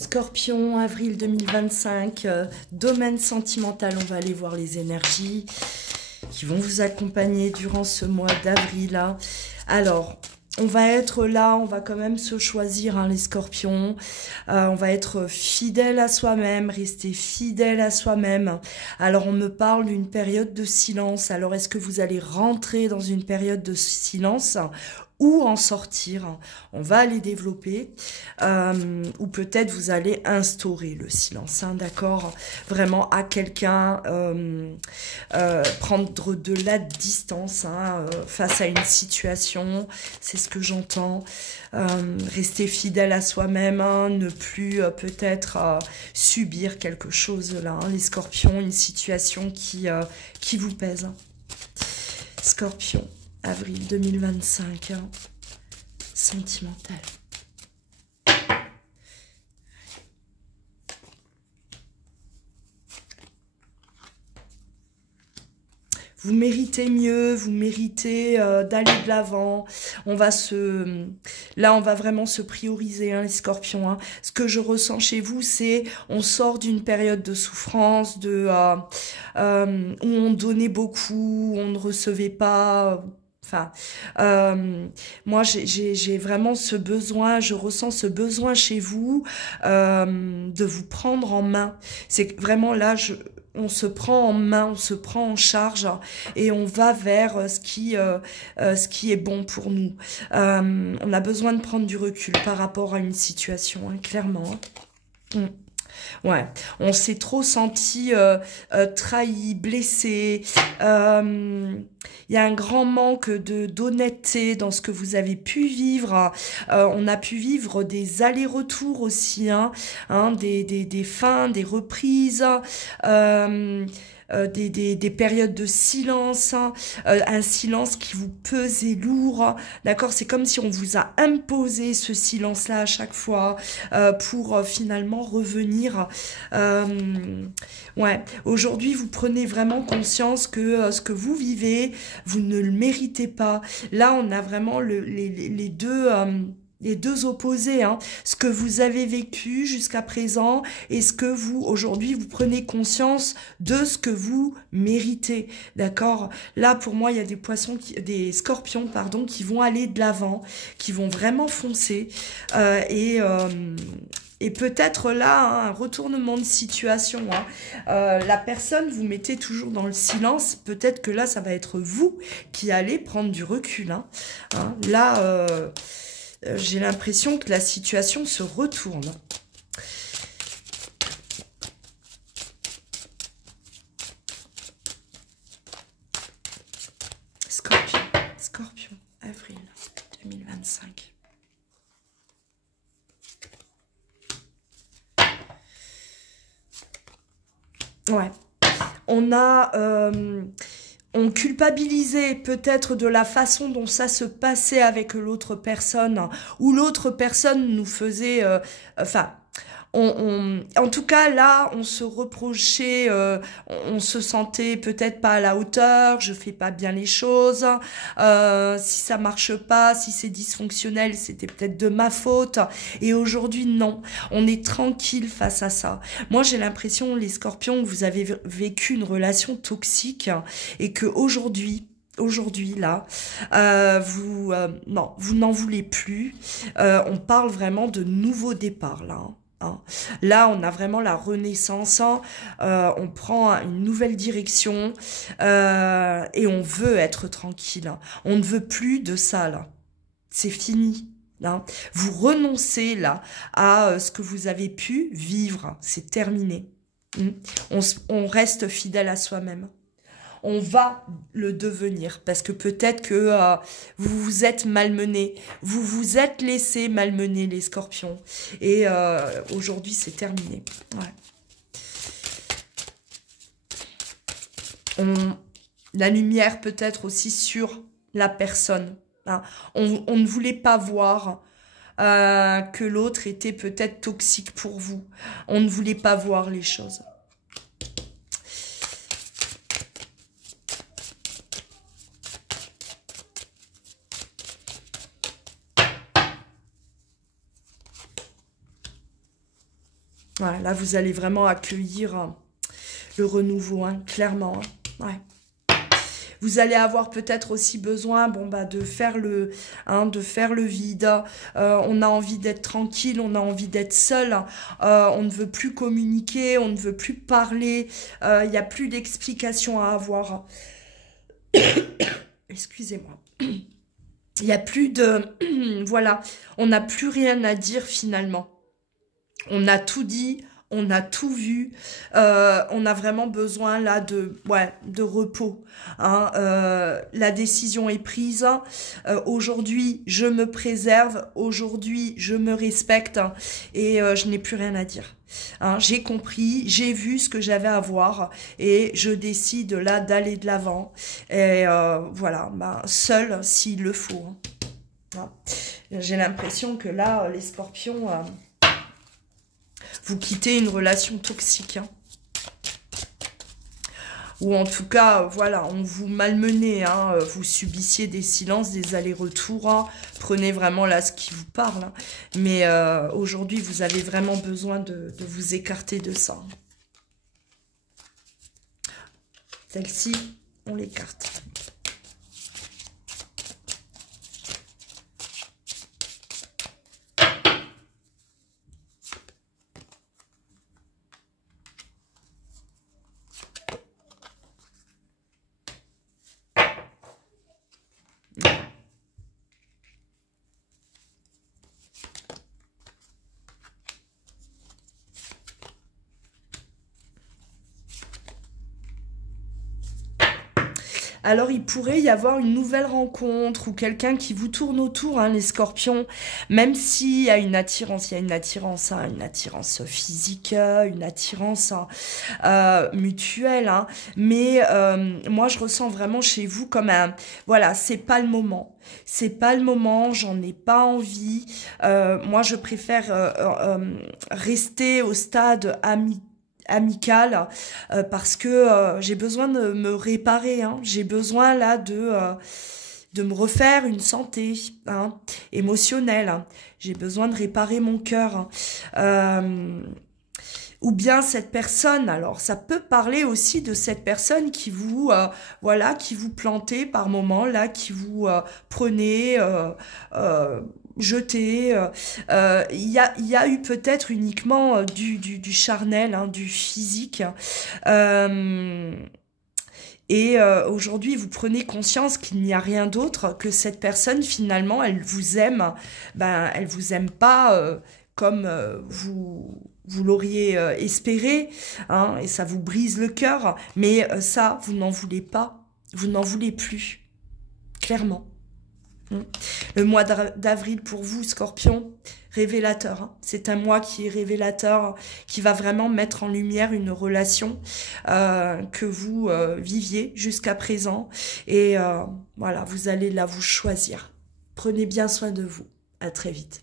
Scorpion, avril 2025, domaine sentimental, on va aller voir les énergies qui vont vous accompagner durant ce mois d'avril. Alors, on va être là, on va quand même se choisir, hein, les scorpions. On va être fidèle à soi-même, rester fidèle à soi-même. Alors, on me parle d'une période de silence. Alors, est-ce que vous allez rentrer dans une période de silence ou en sortir? On va aller développer, ou peut-être vous allez instaurer le silence, hein, d'accord? Vraiment à quelqu'un, prendre de la distance, hein, face à une situation, c'est ce que j'entends. Rester fidèle à soi-même, hein, ne plus peut-être subir quelque chose là, hein, les scorpions, une situation qui vous pèse. Scorpion. Avril 2025, hein, sentimental. Vous méritez mieux, vous méritez d'aller de l'avant. Là, on va vraiment se prioriser, hein, les scorpions. Hein. Ce que je ressens chez vous, c'est on sort d'une période de souffrance, où on donnait beaucoup, où on ne recevait pas. Enfin, moi, j'ai vraiment ce besoin, je ressens ce besoin chez vous de vous prendre en main. C'est vraiment là, on se prend en main, on se prend en charge et on va vers ce qui est bon pour nous. On a besoin de prendre du recul par rapport à une situation, hein, clairement. Hein. Ouais, on s'est trop senti trahi, blessé. Il y a un grand manque d'honnêteté dans ce que vous avez pu vivre. On a pu vivre des allers-retours aussi, hein, des fins, des reprises. Des périodes de silence, hein, un silence qui vous pesait lourd, hein, d'accord? C'est comme si on vous a imposé ce silence-là à chaque fois pour finalement revenir. Ouais, aujourd'hui, vous prenez vraiment conscience que ce que vous vivez, vous ne le méritez pas. Là, on a vraiment les deux opposés, hein. Ce que vous avez vécu jusqu'à présent et ce que vous, aujourd'hui, vous prenez conscience de ce que vous méritez, d'accord? Là, pour moi, il y a des scorpions, pardon, qui vont aller de l'avant, qui vont vraiment foncer, et peut-être là, hein, un retournement de situation. Hein. La personne, vous mettez toujours dans le silence. Peut-être que là, ça va être vous qui allez prendre du recul. Hein. Hein. Là, j'ai l'impression que la situation se retourne. Scorpion, avril 2025. Ouais. On culpabilisait peut-être de la façon dont ça se passait avec l'autre personne, ou l'autre personne nous faisait... en tout cas, là, on se reprochait, on se sentait peut-être pas à la hauteur, je fais pas bien les choses, si ça marche pas, si c'est dysfonctionnel, c'était peut-être de ma faute. Et aujourd'hui, non, on est tranquille face à ça. Moi, j'ai l'impression, les scorpions, que vous avez vécu une relation toxique et que aujourd'hui, là, non, vous n'en voulez plus. On parle vraiment de nouveau départ, là. Hein. Là, on a vraiment la renaissance, hein. On prend une nouvelle direction et on veut être tranquille. Hein. On ne veut plus de ça, là. C'est fini. Hein. Vous renoncez, là, à ce que vous avez pu vivre. C'est terminé. On reste fidèle à soi-même. On va le devenir parce que peut-être que vous vous êtes malmené, vous vous êtes laissé malmener, les scorpions, et aujourd'hui c'est terminé. Ouais. La lumière peut-être aussi sur la personne, hein. On ne voulait pas voir que l'autre était peut-être toxique pour vous, on ne voulait pas voir les choses. Ouais, là, vous allez vraiment accueillir le renouveau, hein, clairement. Hein. Ouais. Vous allez avoir peut-être aussi besoin, bon bah, de faire le vide. On a envie d'être tranquille, on a envie d'être seul. On ne veut plus communiquer, on ne veut plus parler. Il n'y a plus d'explications à avoir. Excusez-moi. Il n'y a plus de... voilà, on n'a plus rien à dire finalement. On a tout dit, on a tout vu, on a vraiment besoin là de repos. Hein. La décision est prise. Aujourd'hui, je me préserve. Aujourd'hui, je me respecte et je n'ai plus rien à dire. Hein, j'ai compris, j'ai vu ce que j'avais à voir et je décide là d'aller de l'avant. Et voilà, bah, seul s'il le faut. Hein. J'ai l'impression que là, les scorpions... vous quittez une relation toxique. Hein. Ou en tout cas, voilà, on vous malmenait. Hein. Vous subissiez des silences, des allers-retours. Hein. Prenez vraiment là ce qui vous parle. Hein. Mais aujourd'hui, vous avez vraiment besoin de vous écarter de ça. Celle-ci, on l'écarte. Alors, il pourrait y avoir une nouvelle rencontre ou quelqu'un qui vous tourne autour, hein, les scorpions, même s'il y a une attirance, hein, une attirance physique, une attirance mutuelle, hein, mais moi, je ressens vraiment chez vous comme un... Voilà, c'est pas le moment. C'est pas le moment, j'en ai pas envie. Moi, je préfère rester au stade amical parce que j'ai besoin de me réparer, hein. J'ai besoin là de me refaire une santé, hein, émotionnelle, hein. J'ai besoin de réparer mon cœur, hein. Ou bien cette personne, alors ça peut parler aussi de cette personne qui vous voilà, qui vous plantait par moment là, qui vous prenait jeté. Il y a eu peut-être uniquement du charnel, hein, du physique. Et aujourd'hui, vous prenez conscience qu'il n'y a rien d'autre que cette personne, finalement, elle vous aime. Ben, elle vous aime pas comme vous l'auriez espéré, hein, et ça vous brise le cœur. Mais ça, vous n'en voulez pas. Vous n'en voulez plus. Clairement. Le mois d'avril pour vous, Scorpion, révélateur. Hein. C'est un mois qui est révélateur, qui va vraiment mettre en lumière une relation que vous viviez jusqu'à présent. Et voilà, vous allez là vous choisir. Prenez bien soin de vous. À très vite.